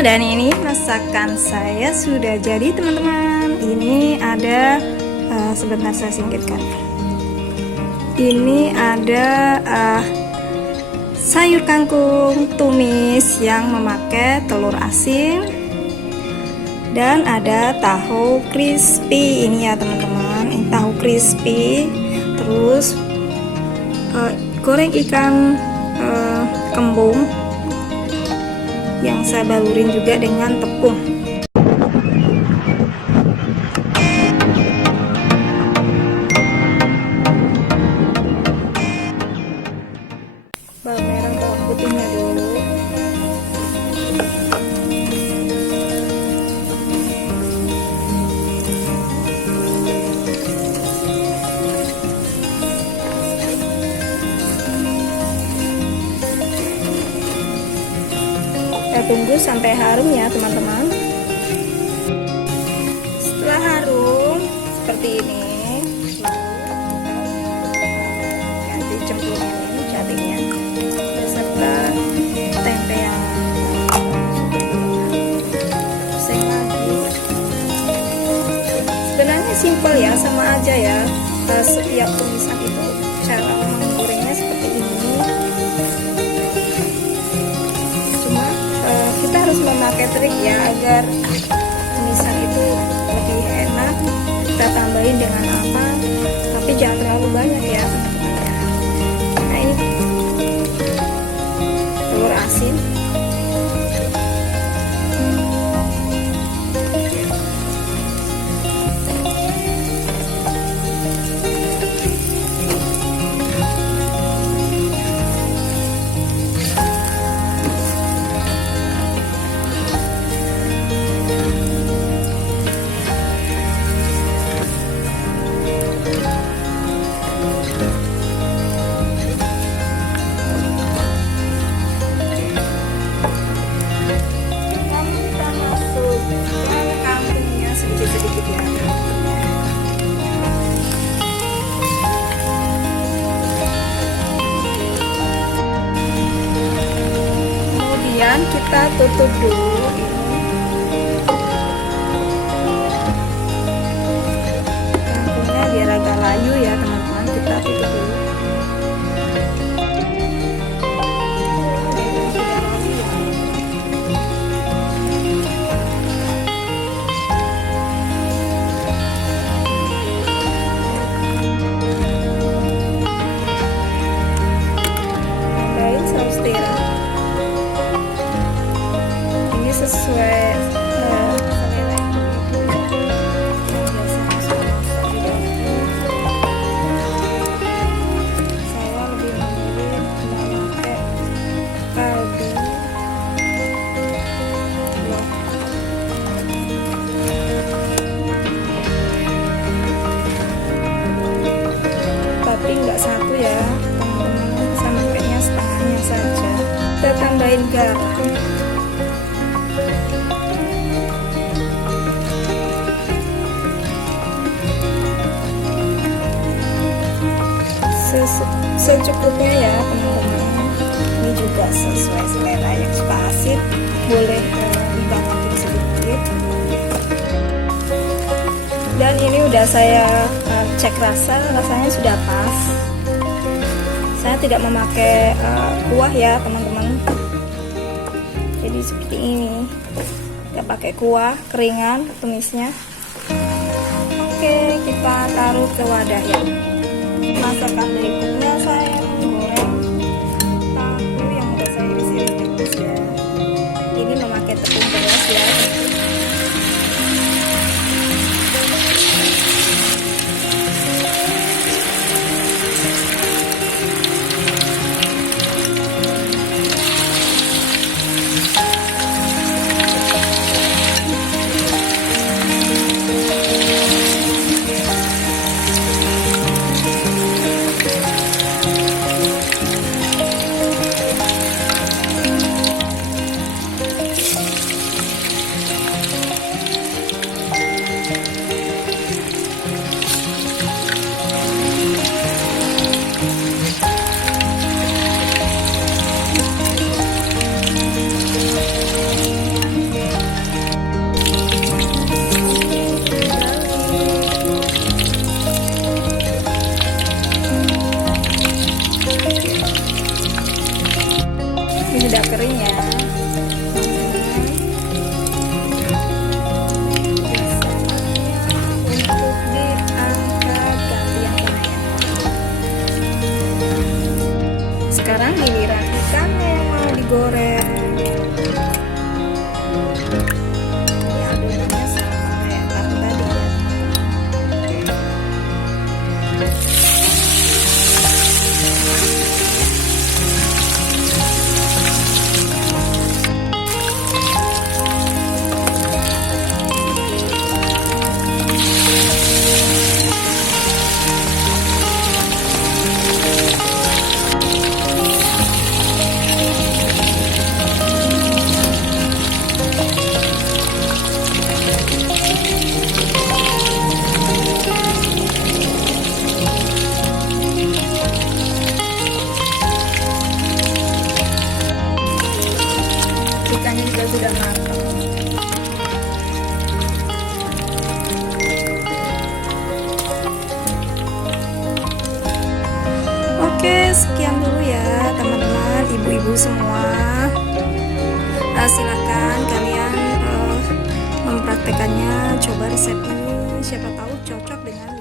Dan ini masakan saya sudah jadi, teman-teman. Ini ada sebentar saya singkirkan. Ini ada sayur kangkung tumis yang memakai telur asin, dan ada tahu crispy ini ya teman-teman. Ini tahu crispy, terus goreng ikan kembung yang saya balurin juga dengan tepung. Bawang merah, bawang putihnya dulu. Kita tunggu sampai harum ya teman-teman. Setelah harum seperti ini, ganti cemplung ini cabenya beserta tempe yang oseng lagi. Sebenarnya simpel ya, sama aja ya. Setiap tumisan itu cara menggorengnya seperti ini. Kita harus memakai trik ya agar tumisan itu lebih enak. Kita tambahin dengan apa, tapi jangan terlalu banyak ya teman-teman ya. Nah, ini telur asin, kita tutup dulu ini. Kangkungnya biar agak layu ya teman-teman, kita tutup dulu. Tambahin saus tiram sesuai selera ibu-ibu yang biasanya suka masak di dapur. Saya lebih memilih memakai kaldu blok. Tapi nggak satu ya teman-teman, saya pakainya setengahnya saja. Kita tambahin garam. Secukupnya ya teman-teman. Ini juga sesuai selera, yang suka asin boleh dibanyakin sedikit. Dan ini udah saya cek rasanya sudah pas. Saya tidak memakai kuah ya teman-teman, jadi seperti ini, nggak pakai kuah, keringan tumisnya. Oke, kita taruh ke wadah ya. Masakan berikutnya saya menggoreng tahu yang udah saya iris-iris tipis ya. Ini memakai tepung beras ya. dan matang. Oke, sekian dulu ya teman-teman, ibu-ibu semua. Silakan kalian mempraktekannya, coba resep ini, siapa tahu cocok dengan